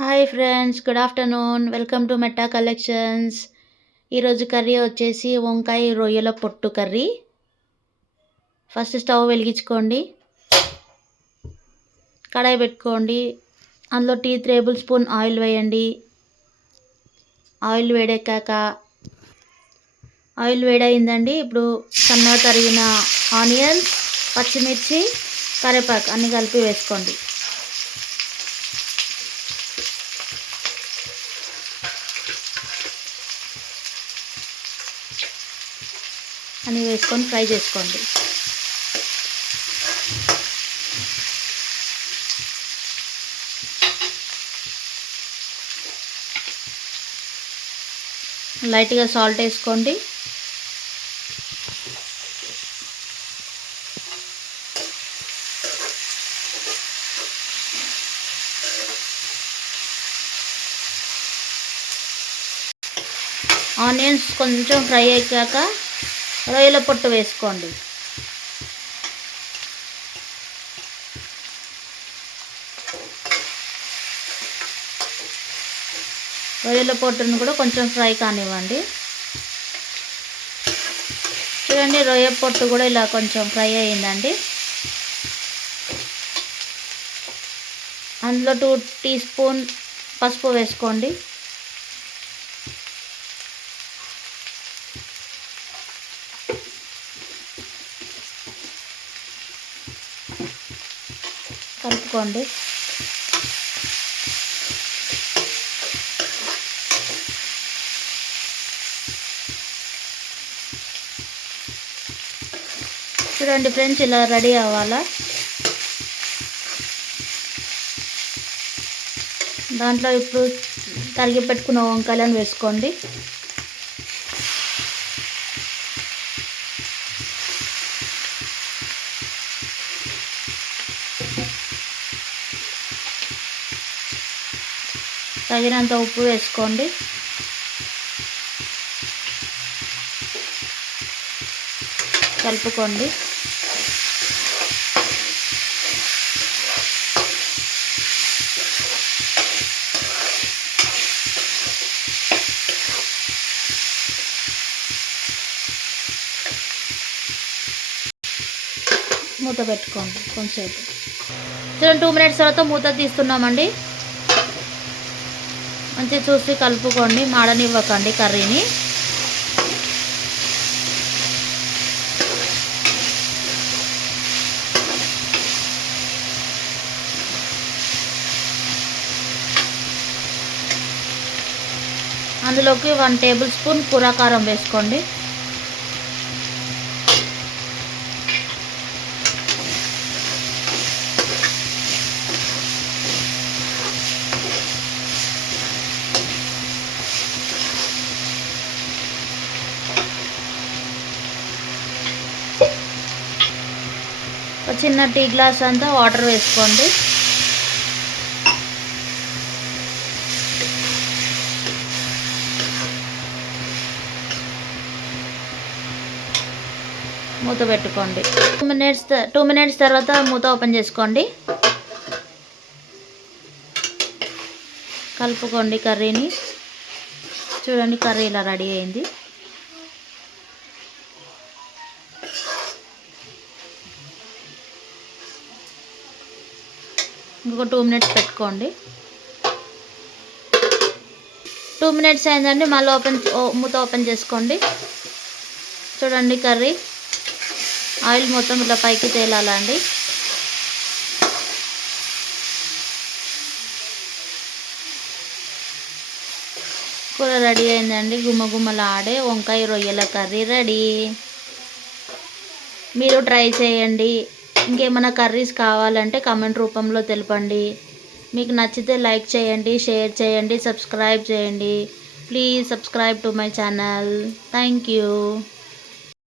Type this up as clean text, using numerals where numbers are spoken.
Hi friends, good afternoon. Welcome to మెట్టా collections. ఈరోజు curry వచ్చేసి వంకాయ రొయ్యల పొట్టు కర్రీ. ఫస్ట్ స్టవ్ వెలిగించుకోండి, కడాయి పెట్టుకోండి. అందులో 2 టేబుల్ స్పూన్ ఆయిల్ వేయండి. ఆయిల్ వేడెక్కాక ఆయిల్ వేడైందండి. ఇప్పుడు సన్నగా తరిగిన ఆనియన్స్, పచ్చిమిర్చి, కరివేపాకు అన్నీ కలిపి వేసుకోండి. అన్నీ వేసుకొని ఫ్రై చేసుకోండి. లైట్గా సాల్ట్ వేసుకోండి. ఆనియన్స్ కొంచెం ఫ్రై అయ్యాక రొయ్యల పొట్టు వేసుకోండి. రొయ్యల పొట్టును కూడా కొంచెం ఫ్రై కానివ్వండి. చూడండి, రొయ్య పొట్టు కూడా ఇలా కొంచెం ఫ్రై అయ్యిందండి. అందులో 2 టీ స్పూన్ పసుపు వేసుకోండి. కలుపుకోండి. చూడండి ఫ్రెండ్స్, ఇలా రెడీ అవ్వాలా. దాంట్లో ఇప్పుడు తరిగి పెట్టుకున్న వంకాయలను వేసుకోండి. తగినంత ఉప్పు వేసుకోండి. కలుపుకోండి. మూత పెట్టుకోండి కొంచెంసేపు. 2 మినిట్స్ తర్వాత మూత తీస్తున్నామండి. మంచిగా చూసి కలుపుకోండి, మాడనివ్వకండి కర్రీని. అందులోకి 1 టేబుల్ స్పూన్ కూరకారం వేసుకోండి. ఒక చిన్న టీ గ్లాస్ అంతా వాటర్ వేసుకోండి. మూత పెట్టుకోండి. 2 మినిట్స్ తర్వాత మూత ఓపెన్ చేసుకోండి. కలుపుకోండి కర్రీని. చూడండి, కర్రీ ఇలా రెడీ అయింది. ఇంకొక 2 మినిట్స్ పెట్టుకోండి. 2 మినిట్స్ అయిందండి. మళ్ళీ మూత ఓపెన్ చేసుకోండి. చూడండి, కర్రీ ఆయిల్ మొత్తం ఇలా పైకి తేలాలండి. కూర రెడీ అయిందండి. గుమ్మగుమ్మలాడే వంకాయ రొయ్యల కర్రీ రెడీ. మీరు ట్రై చేయండి. ఇంకేమైనా కర్రీస్ కావాలంటే కామెంట్ రూపంలో తెలపండి. మీకు నచ్చితే లైక్ చేయండి, షేర్ చేయండి, సబ్స్క్రైబ్ చేయండి. Please subscribe to my channel. Thank you.